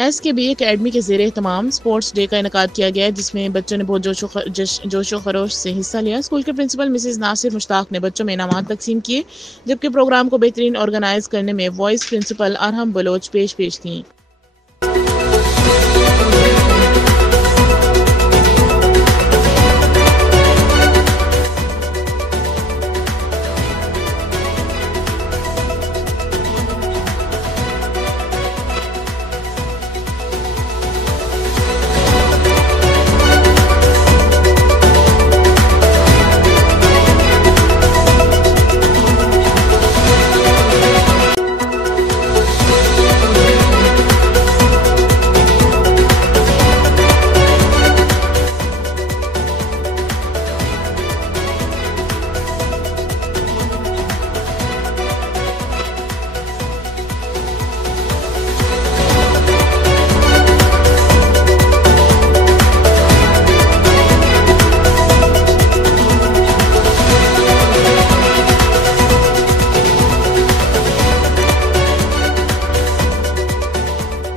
SKB academy के ज़ेरे एहतमाम sports day का इनेकाद किया गया है, जिसमें बच्चों ने बहुत जोशो खरोश से हिस्सा लिया। स्कूल के प्रिंसिपल मिसेज नासिर मुश्ताक ने बच्चों में इनामात तकसीम किए, जबकि प्रोग्राम को बेहतरीन ऑर्गेनाइज करने में वाइस प्रिंसिपल अरहम बलोच पेश थीं।